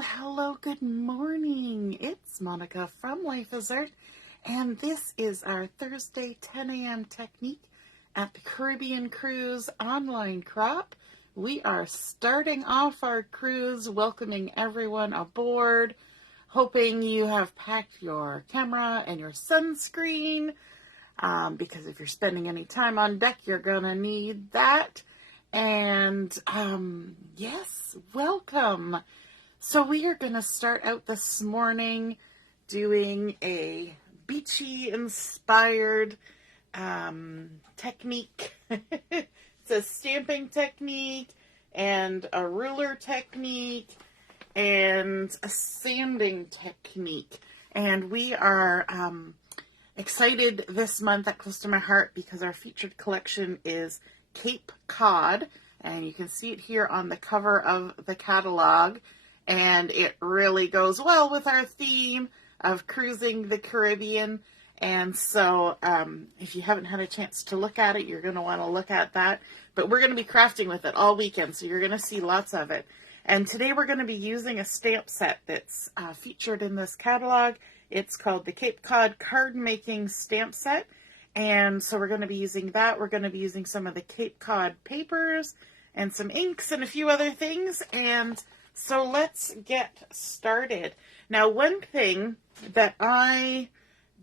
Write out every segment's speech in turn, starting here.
Hello, good morning. It's Monica from Life is Art, and this is our Thursday 10 a.m. technique at the Caribbean Cruise online crop. We are starting off our cruise, welcoming everyone aboard, hoping you have packed your camera and your sunscreen, because if you're spending any time on deck, you're going to need that. And yes, welcome. So we are going to start out this morning doing a beachy inspired technique. It's a stamping technique and a ruler technique and a sanding technique. And we are excited this month at Close to My Heart because our featured collection is Cape Cod, and you can see it here on the cover of the catalog. And it really goes well with our theme of cruising the Caribbean. And so if you haven't had a chance to look at it, you're going to want to look at that. But we're going to be crafting with it all weekend, so you're going to see lots of it. And today we're going to be using a stamp set that's featured in this catalog. It's called the Cape Cod Cardmaking stamp set. And so we're going to be using that. We're going to be using some of the Cape Cod papers and some inks and a few other things. And so let's get started. Now, one thing that I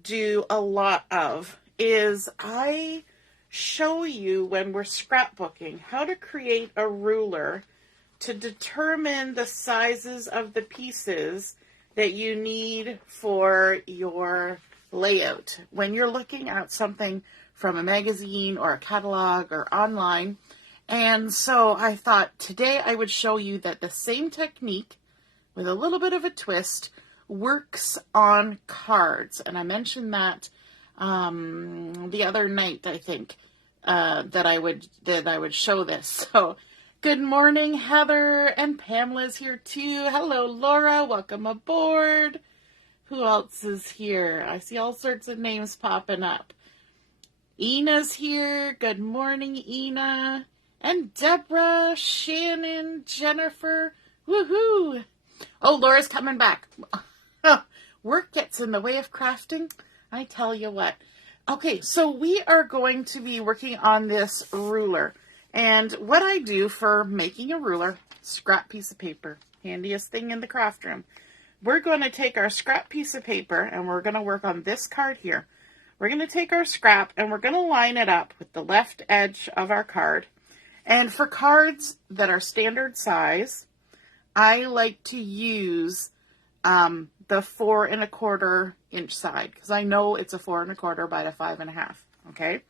do a lot of is I show you when we're scrapbooking how to create a ruler to determine the sizes of the pieces that you need for your layout. When you're looking at something from a magazine or a catalog or online. And so I thought today I would show you that the same technique with a little bit of a twist works on cards. And I mentioned that the other night, I think, that I would show this. So good morning, Heather, and Pamela's here too. Hello, Laura, welcome aboard. Who else is here? I see all sorts of names popping up. Ina's here. Good morning, Ina. And Deborah, Shannon, Jennifer, woohoo! Oh, Laura's coming back. Work gets in the way of crafting, I tell you what. Okay, so we are going to be working on this ruler. And what I do for making a ruler, scrap piece of paper, handiest thing in the craft room. We're going to take our scrap piece of paper and we're going to work on this card here. We're going to take our scrap and we're going to line it up with the left edge of our card. And for cards that are standard size, I like to use the 4 1/4 inch side because I know it's a 4 1/4 by the 5 1/2. Okay,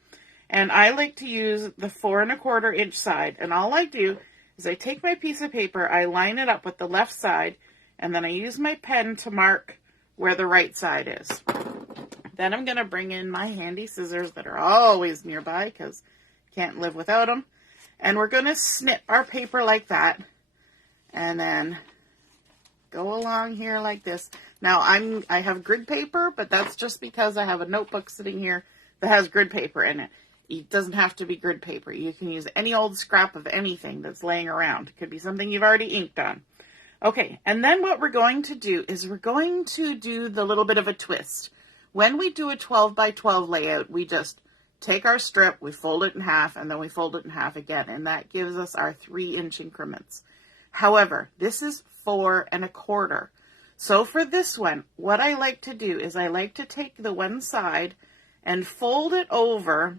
and I like to use the 4 1/4 inch side. And all I do is I take my piece of paper, I line it up with the left side, and then I use my pen to mark where the right side is. Then I'm going to bring in my handy scissors that are always nearby because can't live without them. And we're going to snip our paper like that. And then go along here like this. Now, I have grid paper, but that's just because I have a notebook sitting here that has grid paper in it. It doesn't have to be grid paper. You can use any old scrap of anything that's laying around. It could be something you've already inked on. Okay, and then what we're going to do is we're going to do the little bit of a twist. When we do a 12 by 12 layout, we just take our strip, we fold it in half, and then we fold it in half again, and that gives us our 3-inch increments. However, this is 4 1/4. So for this one, what I like to do is I like to take the one side and fold it over,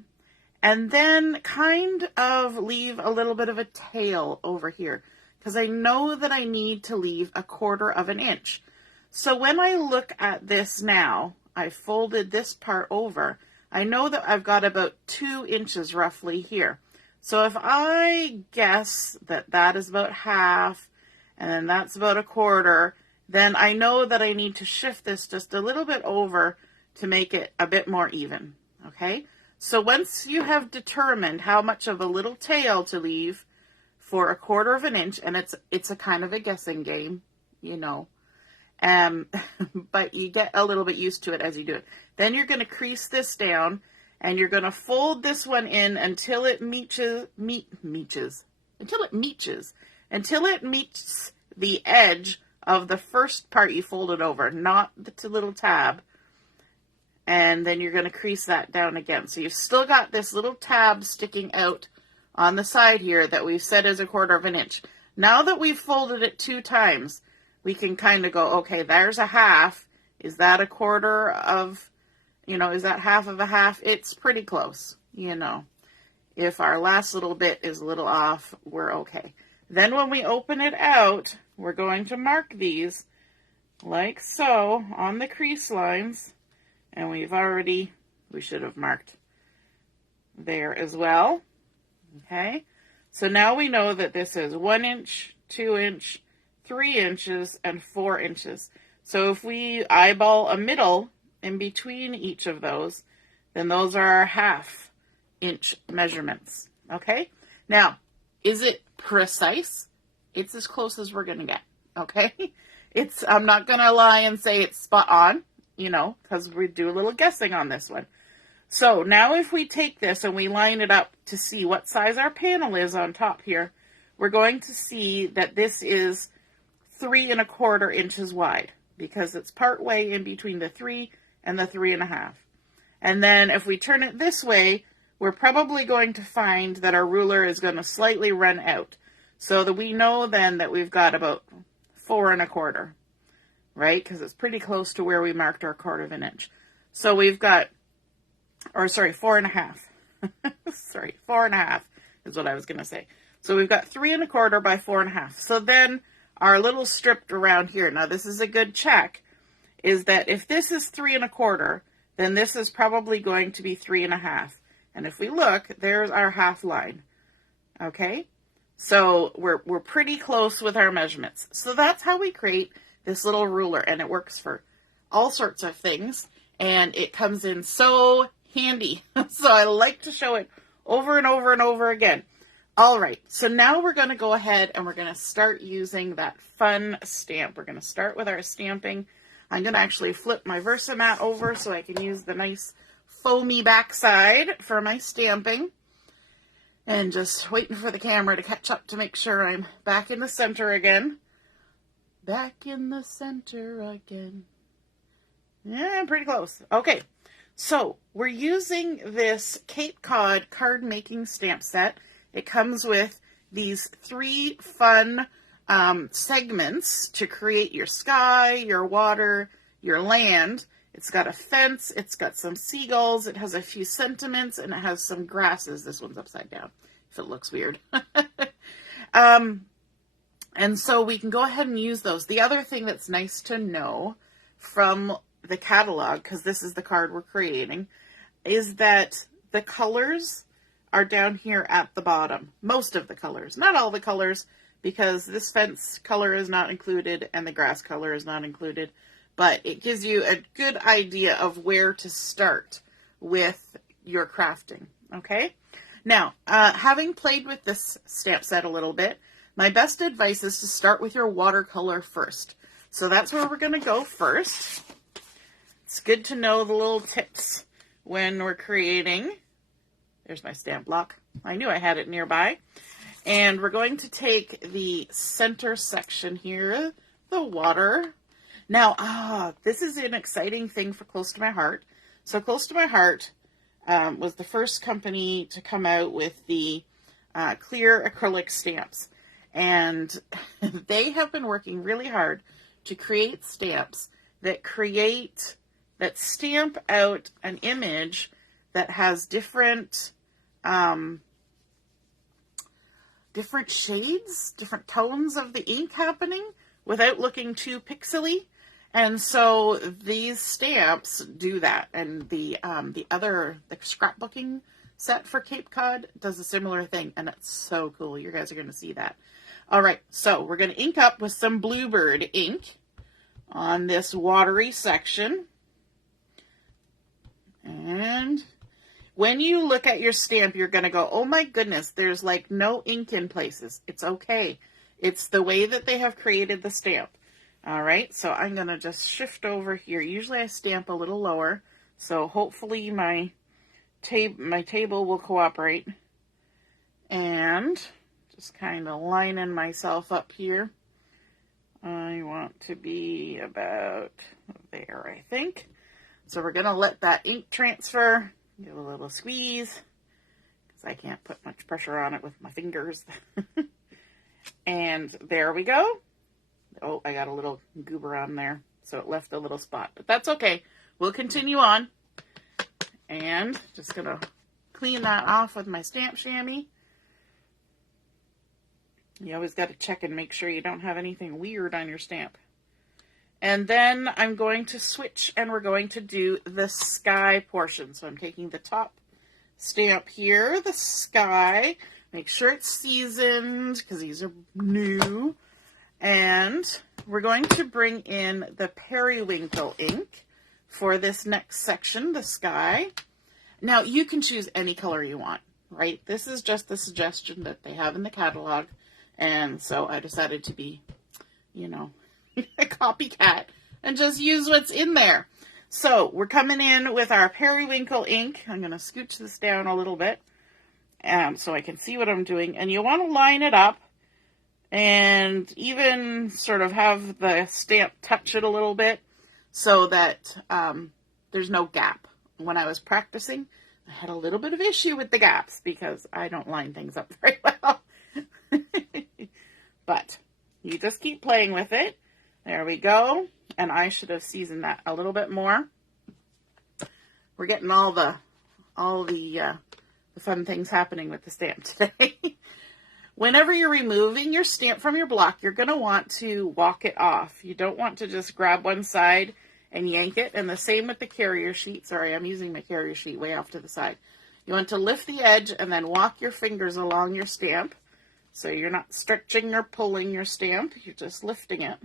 and then kind of leave a little bit of a tail over here, because I know that I need to leave a 1/4 inch. So when I look at this now, I folded this part over. I know that I've got about 2 inches roughly here. So if I guess that that is about half, and then that's about 1/4, then I know that I need to shift this just a little bit over to make it a bit more even. Okay? So once you have determined how much of a little tail to leave for 1/4 inch, and it's a kind of a guessing game, you know, but you get a little bit used to it as you do it. Then you're going to crease this down, and you're going to fold this one in until it meets the edge of the first part you folded over, not the little tab. And then you're going to crease that down again. So you've still got this little tab sticking out on the side here that we've set as 1/4 inch. Now that we've folded it 2 times, we can kind of go, okay, there's a half. Is that 1/4 of, is that half of a half? It's pretty close, If our last little bit is a little off, we're okay. Then when we open it out, we're going to mark these like so on the crease lines. And we should have marked there as well. Okay. So now we know that this is 1 inch, 2 inch, 3 inches, and 4 inches. So if we eyeball a middle in between each of those, then those are our 1/2 inch measurements. Okay. Now, is it precise? It's as close as we're going to get. Okay. I'm not going to lie and say it's spot on. Because we do a little guessing on this one. So now if we take this and we line it up to see what size our panel is on top here, we're going to see that this is 3 1/4 inches wide because it's part way in between the 3 and the 3 1/2. And then if we turn it this way, we're probably going to find that our ruler is going to slightly run out. So that we know then that we've got about 4 1/4. Right? Because it's pretty close to where we marked our 1/4 inch. So we've got, 4 1/2. 4 1/2 is what I was going to say. So we've got 3 1/4 by 4 1/2. So then our little strip around here, now this is a good check, is that if this is 3 1/4, then this is probably going to be 3 1/2. And if we look, there's our half line. Okay? So we're pretty close with our measurements. So that's how we create this little ruler, and it works for all sorts of things, and it comes in so handy. So I like to show it over and over and over again. All right, so now we're going to go ahead and we're going to start using that fun stamp. We're going to start with our stamping. I'm going to actually flip my Versamat over so I can use the nice foamy backside for my stamping. And just waiting for the camera to catch up to make sure I'm back in the center again. Back in the center again. Yeah, pretty close. Okay, so we're using this Cape Cod card making stamp set. It comes with these 3 fun segments to create your sky, your water, your land. It's got a fence, it's got some seagulls, it has a few sentiments, and it has some grasses. This one's upside down, if it looks weird. And so we can go ahead and use those. The other thing that's nice to know from the catalog, because this is the card we're creating, is that the colors are down here at the bottom. Most of the colors. Not all the colors, because this fence color is not included and the grass color is not included. But it gives you a good idea of where to start with your crafting. Okay? Now, having played with this stamp set a little bit, my best advice is to start with your watercolor first. So that's where we're going to go first. It's good to know the little tips when we're creating. There's my stamp block. I knew I had it nearby. And we're going to take the center section here, the water. Now, this is an exciting thing for Close to My Heart. So Close to My Heart was the first company to come out with the clear acrylic stamps. And they have been working really hard to create stamps that stamp out an image that has different shades, different tones of the ink happening without looking too pixely. And so these stamps do that. And the scrapbooking set for Cape Cod does a similar thing. And it's so cool. You guys are going to see that. All right, so we're going to ink up with some Bluebird ink on this watery section. And when you look at your stamp, you're going to go, oh my goodness, there's like no ink in places. It's okay. It's the way that they have created the stamp. All right, so I'm going to just shift over here. Usually I stamp a little lower, so hopefully my table will cooperate. And just kind of lining myself up here I want to be about there, I think. So we're going to let that ink transfer, give a little squeeze, because I can't put much pressure on it with my fingers. And there we go. Oh, I got a little goober on there, so it left a little spot, but that's okay. We'll continue on. And just going to clean that off with my stamp chamois. You always got to check and make sure you don't have anything weird on your stamp. And then I'm going to switch and we're going to do the sky portion. So I'm taking the top stamp here, the sky. Make sure it's seasoned because these are new. And we're going to bring in the Periwinkle ink for this next section, the sky. Now you can choose any color you want, right? This is just the suggestion that they have in the catalog. And so I decided to be, you know, a copycat and just use what's in there. So we're coming in with our Periwinkle ink. I'm going to scooch this down a little bit so I can see what I'm doing. And you want to line it up and even sort of have the stamp touch it a little bit so that there's no gap. When I was practicing, I had a little bit of issue with the gaps because I don't line things up very well. But you just keep playing with it. There we go. And I should have seasoned that a little bit more. We're getting all the fun things happening with the stamp today. Whenever you're removing your stamp from your block, you're going to want to walk it off. You don't want to just grab one side and yank it. And the same with the carrier sheet. Sorry, I'm using my carrier sheet way off to the side. You want to lift the edge and then walk your fingers along your stamp. So you're not stretching or pulling your stamp, you're just lifting it.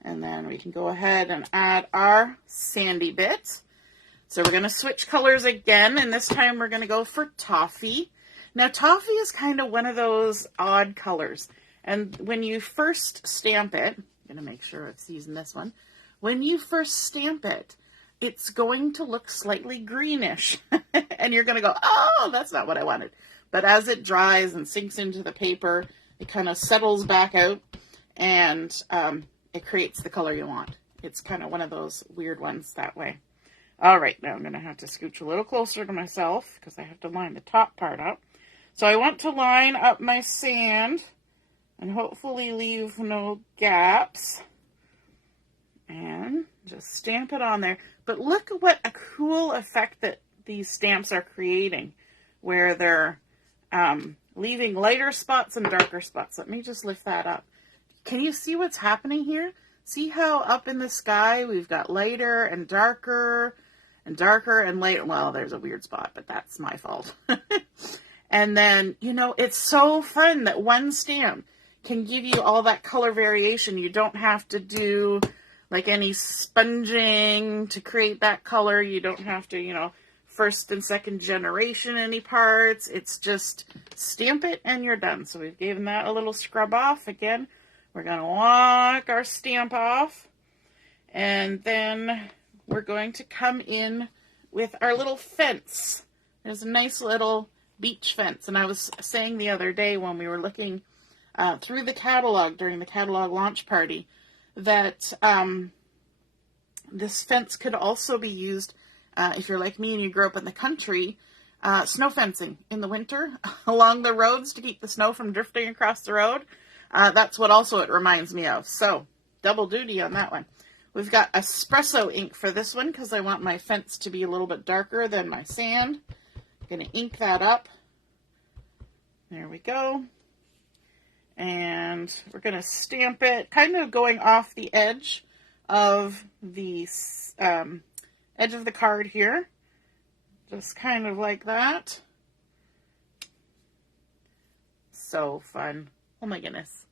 And then we can go ahead and add our sandy bit. So we're going to switch colors again, and this time we're going to go for Toffee. Now Toffee is kind of one of those odd colors. And when you first stamp it, I'm going to make sure I've seasoned this one. When you first stamp it, it's going to look slightly greenish. And you're going to go, oh, that's not what I wanted. But as it dries and sinks into the paper, it kind of settles back out and it creates the color you want. It's kind of one of those weird ones that way. All right, now I'm going to have to scooch a little closer to myself because I have to line the top part up. So I want to line up my sand and hopefully leave no gaps. And just stamp it on there. But look what a cool effect that these stamps are creating, where they're leaving lighter spots and darker spots. Let me just lift that up. Can you see what's happening here? See how up in the sky we've got lighter and darker and lighter. Well, there's a weird spot, but that's my fault. And then, you know, it's so fun that one stamp can give you all that color variation. You don't have to do like any sponging to create that color. You don't have to, you know, first and second generation any parts. It's just stamp it and you're done. So we've given that a little scrub off. Again, we're going to walk our stamp off. And then we're going to come in with our little fence. There's a nice little beach fence. And I was saying the other day when we were looking through the catalog during the catalog launch party that this fence could also be used if you're like me and you grew up in the country, snow fencing in the winter along the roads to keep the snow from drifting across the road. That's what also it reminds me of. So double duty on that one. We've got Espresso ink for this one because I want my fence to be a little bit darker than my sand. I'm going to ink that up. There we go. And we're going to stamp it kind of going off the edge of the edge of the card here. Just kind of like that. So fun. Oh my goodness.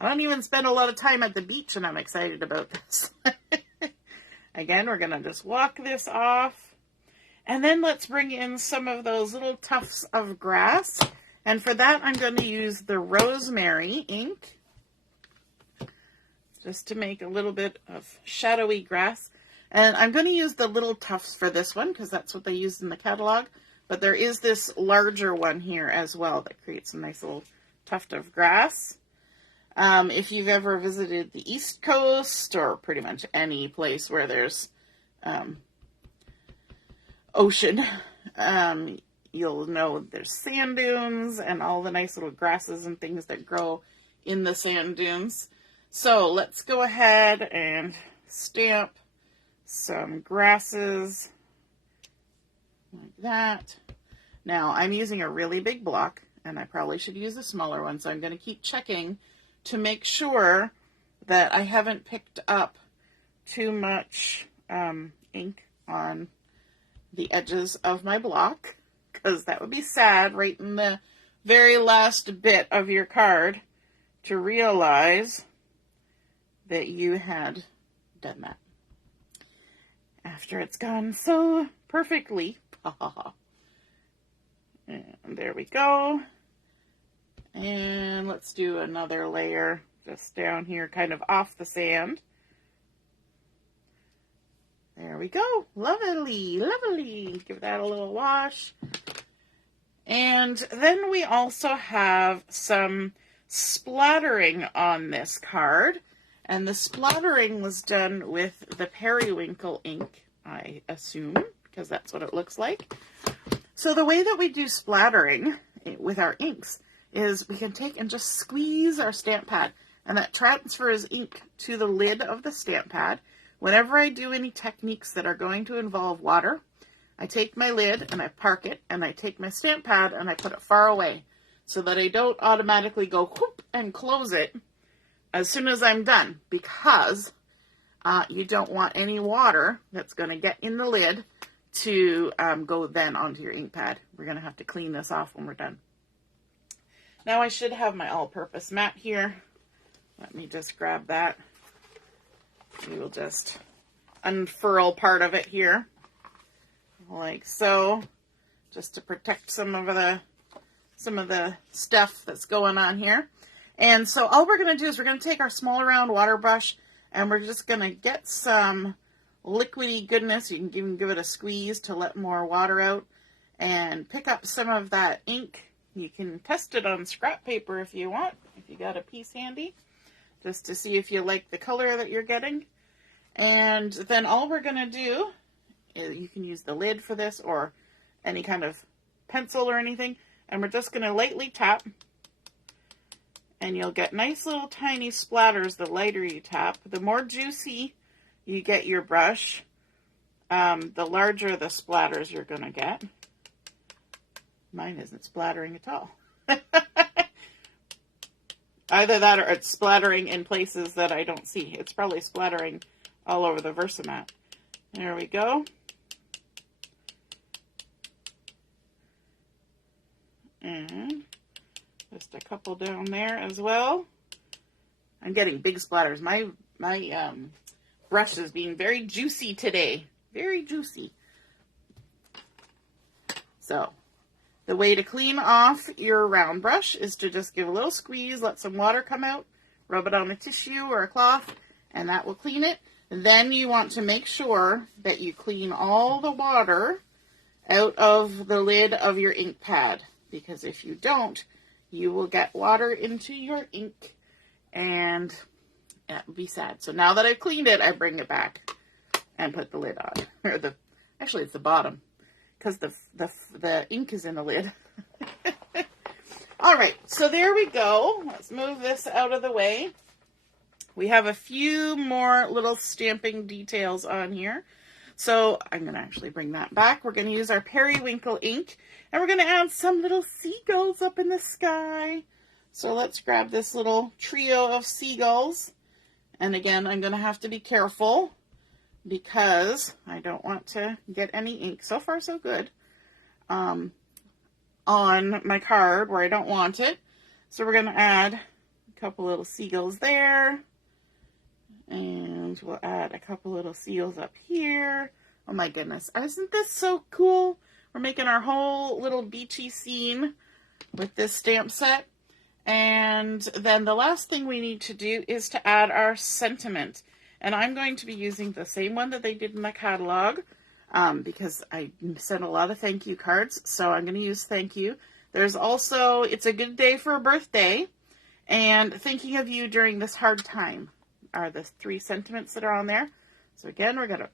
I don't even spend a lot of time at the beach and I'm excited about this. Again, we're going to just walk this off. And then let's bring in some of those little tufts of grass. And for that, I'm going to use the Rosemary ink. Just to make a little bit of shadowy grass. And I'm going to use the little tufts for this one because that's what they used in the catalog. But there is this larger one here as well that creates a nice little tuft of grass. If you've ever visited the East Coast or pretty much any place where there's ocean, you'll know there's sand dunes and all the nice little grasses and things that grow in the sand dunes. So let's go ahead and stamp some grasses like that. Now I'm using a really big block and I probably should use a smaller one, so I'm going to keep checking to make sure that I haven't picked up too much ink on the edges of my block, because that would be sad right in the very last bit of your card to realize that you had done that after it's gone so perfectly. And there we go. And let's do another layer just down here, kind of off the sand. There we go. Lovely, lovely. Give that a little wash. And then we also have some splattering on this card. And the splattering was done with the Periwinkle ink, I assume, because that's what it looks like. So the way that we do splattering with our inks is we can take and just squeeze our stamp pad, and that transfers ink to the lid of the stamp pad. Whenever I do any techniques that are going to involve water, I take my lid and I park it, and I take my stamp pad and I put it far away so that I don't automatically go whoop and close it as soon as I'm done, because you don't want any water that's going to get in the lid to go then onto your ink pad. We're going to have to clean this off when we're done. Now I should have my all-purpose mat here. Let me just grab that. We will just unfurl part of it here, like so, just to protect some of the stuff that's going on here. And so all we're going to do is we're going to take our small round water brush, and we're just going to get some liquidy goodness. You can even give it a squeeze to let more water out, and pick up some of that ink. You can test it on scrap paper if you want, if you got a piece handy, just to see if you like the color that you're getting. And then all we're going to do is, you can use the lid for this or any kind of pencil or anything, and we're just going to lightly tap, and you'll get nice little tiny splatters the lighter you tap. The more juicy you get your brush, the larger the splatters you're going to get. Mine isn't splattering at all. Either that or it's splattering in places that I don't see. It's probably splattering all over the Versamat. There we go. And just a couple down there as well. I'm getting big splatters. My brush is being very juicy today. Very juicy. So, the way to clean off your round brush is to just give a little squeeze, let some water come out, rub it on a tissue or a cloth, and that will clean it. Then you want to make sure that you clean all the water out of the lid of your ink pad, because if you don't, you will get water into your ink, and that would be sad. So now that I've cleaned it, I bring it back and put the lid on. Or actually it's the bottom, because the ink is in the lid. All right, so there we go. Let's move this out of the way. We have a few more little stamping details on here. So I'm going to actually bring that back. We're going to use our Periwinkle ink, and we're going to add some little seagulls up in the sky. So let's grab this little trio of seagulls. And again, I'm going to have to be careful because I don't want to get any ink. So far, so good. On my card where I don't want it. So we're going to add a couple little seagulls there. And we'll add a couple little seals up here. Oh my goodness. Isn't this so cool? We're making our whole little beachy scene with this stamp set. And then the last thing we need to do is to add our sentiment. And I'm going to be using the same one that they did in the catalog because I sent a lot of thank you cards. So I'm going to use thank you. There's also, it's a good day for a birthday. and thinking of you during this hard time are the 3 sentiments that are on there. So again, we're going to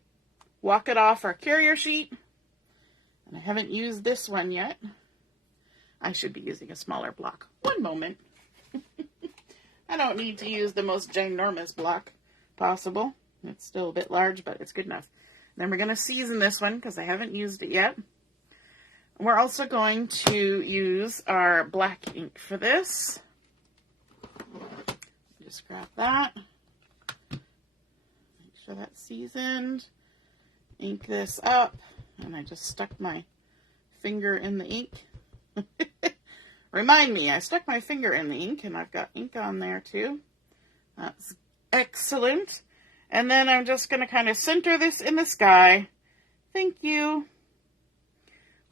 walk it off our carrier sheet. And I haven't used this one yet. I should be using a smaller block. One moment. I don't need to use the most ginormous block possible. It's still a bit large, but it's good enough. Then we're going to season this one because I haven't used it yet. We're also going to use our black ink for this. Just grab that. Make sure that's seasoned. Ink this up. And I just stuck my finger in the ink. Remind me, I stuck my finger in the ink, and I've got ink on there too. That's excellent. And then I'm just going to kind of center this in the sky. Thank you.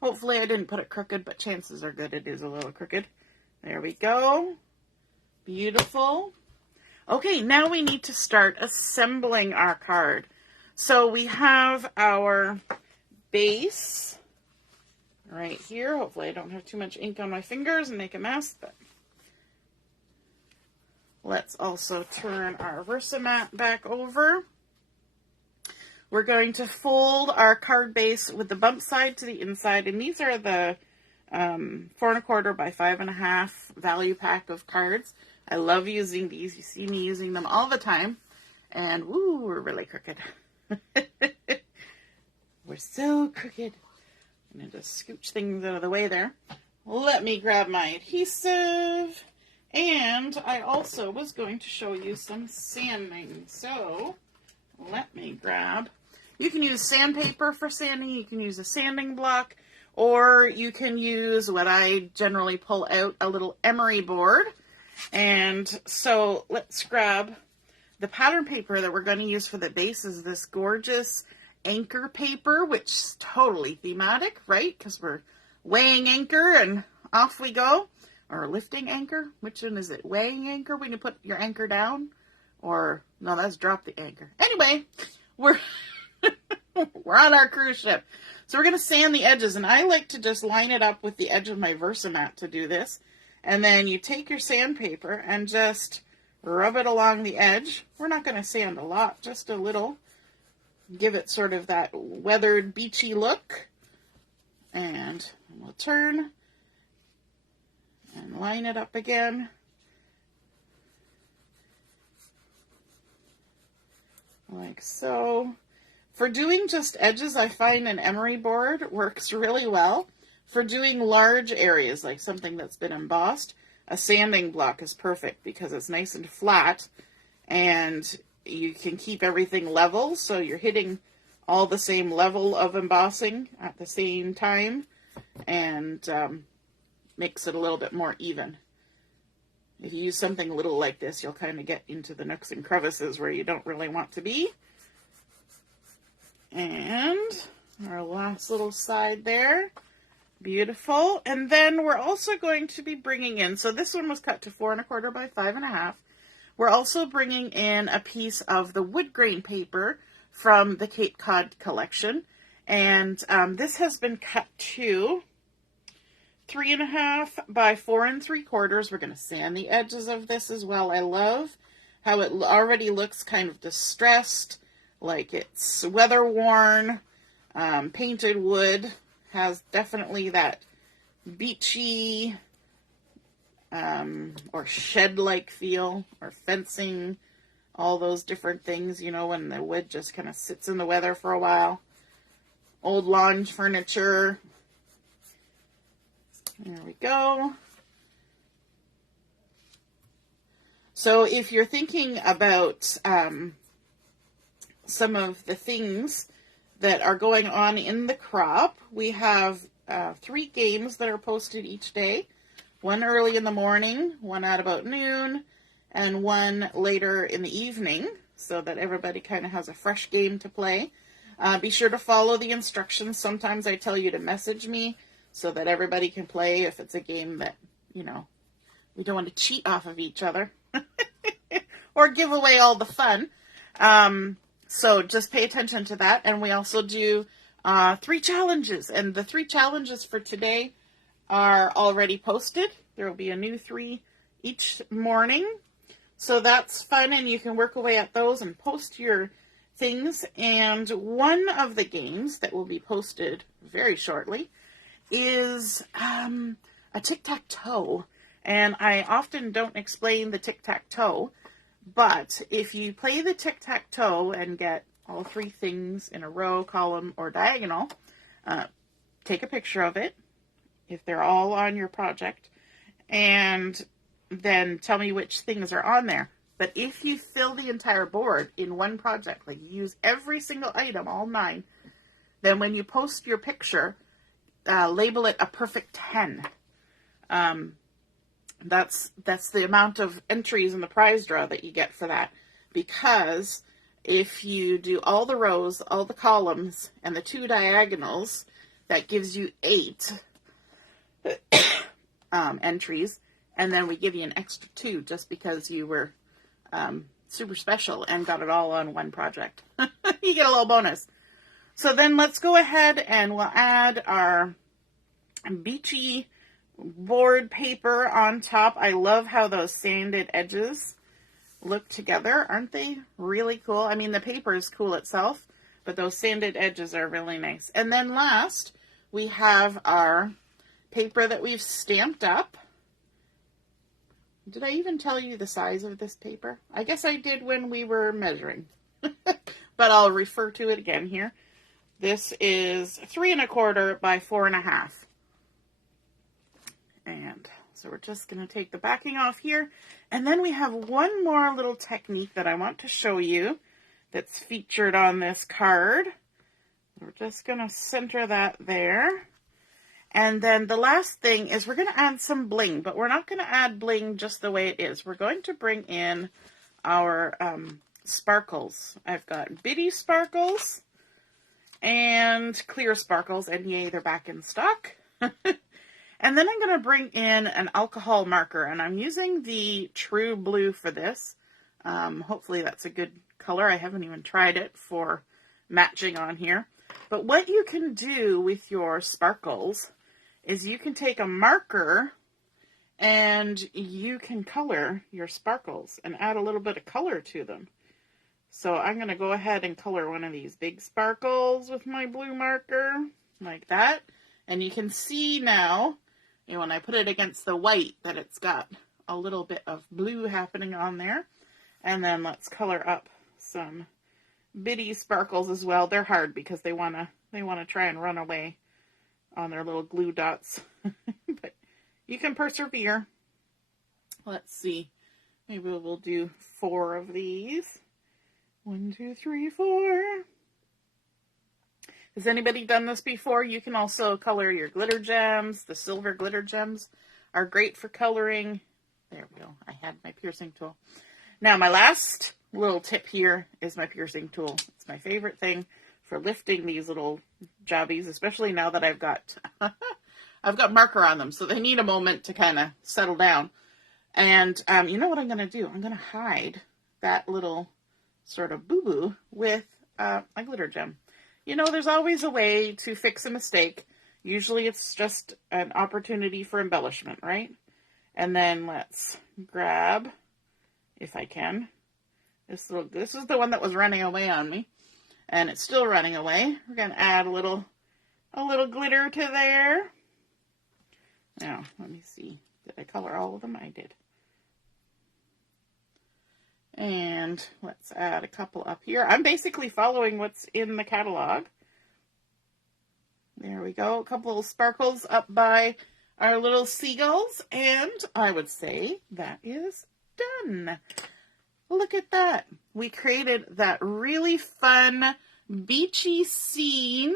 Hopefully I didn't put it crooked, but chances are good it is a little crooked. There we go. Beautiful. Okay, now we need to start assembling our card. So we have our base right here. Hopefully I don't have too much ink on my fingers and make a mess, but let's also turn our Versamat back over. We're going to fold our card base with the bump side to the inside, and these are the 4 1/4 by 5 1/2 value pack of cards. I love using these. You see me using them all the time, and woo, we're really crooked. We're so crooked. I'm going to just scooch things out of the way there. Let me grab my adhesive. And I also was going to show you some sanding. So let me grab. You can use sandpaper for sanding. You can use a sanding block. Or you can use what I generally pull out, a little emery board. And so let's grab the pattern paper that we're going to use for the base is this gorgeous anchor paper, which is totally thematic, right? Because we're weighing anchor and off we go. Or lifting anchor. Which one is it? Weighing anchor when you put your anchor down? Or, no, that's drop the anchor. Anyway, we're on our cruise ship. So we're going to sand the edges. And I like to just line it up with the edge of my Versamat to do this. And then you take your sandpaper and just rub it along the edge. We're not going to sand a lot, just a little. Give it sort of that weathered, beachy look. And we'll turn and line it up again. Like so. For doing just edges, I find an emery board works really well. For doing large areas, like something that's been embossed, a sanding block is perfect because it's nice and flat and you can keep everything level, so you're hitting all the same level of embossing at the same time, and makes it a little bit more even. If you use something little like this, you'll kind of get into the nooks and crevices where you don't really want to be. And our last little side there. Beautiful. And then we're also going to be bringing in, so this one was cut to 4 1/4 by 5 1/2. We're also bringing in a piece of the wood grain paper from the Cape Cod collection. And this has been cut to 3 1/2 by 4 3/4. We're going to sand the edges of this as well. I love how it already looks kind of distressed, like it's weather worn. Painted wood has definitely that beachy or shed-like feel, or fencing, all those different things, you know, when the wood just kind of sits in the weather for a while. Old lawn furniture. There we go. So if you're thinking about some of the things that are going on in the crop, we have 3 games that are posted each day. One early in the morning, one at about noon, and one later in the evening, so that everybody kind of has a fresh game to play. Be sure to follow the instructions. Sometimes I tell you to message me so that everybody can play if it's a game that, you know, we don't want to cheat off of each other or give away all the fun. So just pay attention to that. And we also do 3 challenges. And the 3 challenges for today are already posted. There will be a new 3 each morning. So that's fun, and you can work away at those and post your things. And one of the games that will be posted very shortly is a tic-tac-toe. And I often don't explain the tic-tac-toe, but if you play the tic-tac-toe and get all three things in a row, column, or diagonal, take a picture of it if they're all on your project, and then tell me which things are on there. But if you fill the entire board in one project, like you use every single item, all 9, then when you post your picture, label it a perfect 10. That's the amount of entries in the prize draw that you get for that. Because if you do all the rows, all the columns, and the 2 diagonals, that gives you 8 entries. And then we give you an extra 2 just because you were super special and got it all on one project. You get a little bonus. So then let's go ahead and we'll add our beachy board paper on top. I love how those sanded edges look together. Aren't they really cool? I mean, the paper is cool itself, but those sanded edges are really nice. And then last, we have our paper that we've stamped up. Did I even tell you the size of this paper? I guess I did when we were measuring, but I'll refer to it again here. This is 3 1/4 by 4 1/2. And so we're just going to take the backing off here. And then we have one more little technique that I want to show you that's featured on this card. We're just going to center that there. And then the last thing is we're going to add some bling, but we're not going to add bling just the way it is. We're going to bring in our sparkles. I've got bitty sparkles and clear sparkles, and yay, they're back in stock. And then I'm going to bring in an alcohol marker, and I'm using the True Blue for this. Hopefully that's a good color. I haven't even tried it for matching on here. But what you can do with your sparkles is you can take a marker and you can color your sparkles and add a little bit of color to them. So I'm going to go ahead and color one of these big sparkles with my blue marker, like that. And you can see now, when I put it against the white, that it's got a little bit of blue happening on there. And then let's color up some bitty sparkles as well. They're hard because they want to try and run away on their little glue dots. But you can persevere. Let's see. Maybe we'll do 4 of these. 1, 2, 3, 4. Has anybody done this before? You can also color your glitter gems. The silver glitter gems are great for coloring. There we go. I had my piercing tool. Now my last little tip here is my piercing tool. It's my favorite thing for lifting these little jobbies, especially now that I've got marker on them, so they need a moment to kind of settle down. And you know what I'm going to do? I'm going to hide that little sort of boo-boo with a glitter gem. You know, there's always a way to fix a mistake. Usually it's just an opportunity for embellishment, right? And then let's grab, if I can, this is the one that was running away on me, and it's still running away. We're going to add a little glitter to there. Now, let me see. Did I color all of them? I did. And let's add a couple up here. I'm basically following what's in the catalog. There we go. A couple of sparkles up by our little seagulls. And I would say that is done. Look at that. We created that really fun beachy scene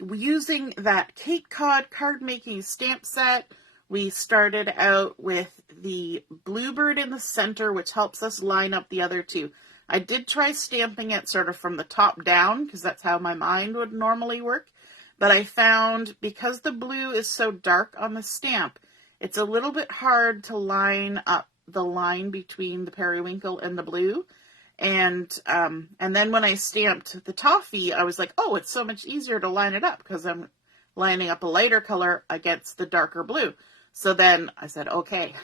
using that Cod Cardmaking stamp set. We started out with the Bluebird in the center, which helps us line up the other two. I did try stamping it sort of from the top down, because that's how my mind would normally work. But I found, because the blue is so dark on the stamp, it's a little bit hard to line up the line between the Periwinkle and the blue. And then when I stamped the Toffee, I was like, oh, it's so much easier to line it up, because I'm lining up a lighter color against the darker blue. So then I said, okay,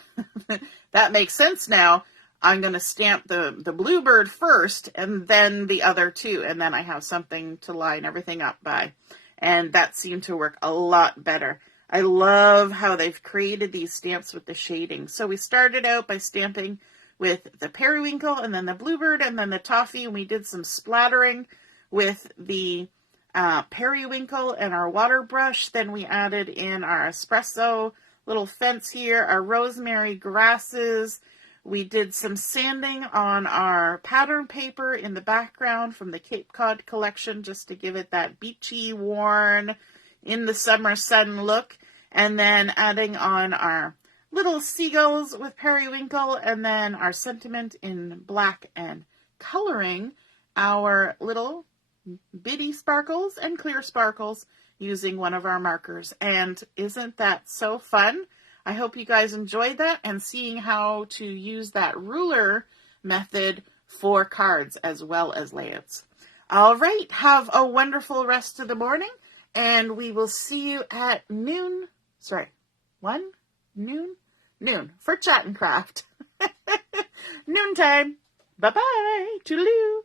that makes sense now. I'm going to stamp the Bluebird first and then the other two. And then I have something to line everything up by. And that seemed to work a lot better. I love how they've created these stamps with the shading. So we started out by stamping with the Periwinkle and then the Bluebird and then the Toffee. And we did some splattering with the Periwinkle and our waterbrush. Then we added in our Espresso little fence here, our Rosemary grasses. We did some sanding on our pattern paper in the background from the Cape Cod collection just to give it that beachy, worn, in the summer sun look. And then adding on our little seagulls with Periwinkle and then our sentiment in black and coloring our little bitty sparkles and clear sparkles using one of our markers. And isn't that so fun? I hope you guys enjoyed that and seeing how to use that ruler method for cards as well as layouts. All right, have a wonderful rest of the morning, and we will see you at noon for Chat and Craft. Noontime. Bye-bye. Toodaloo.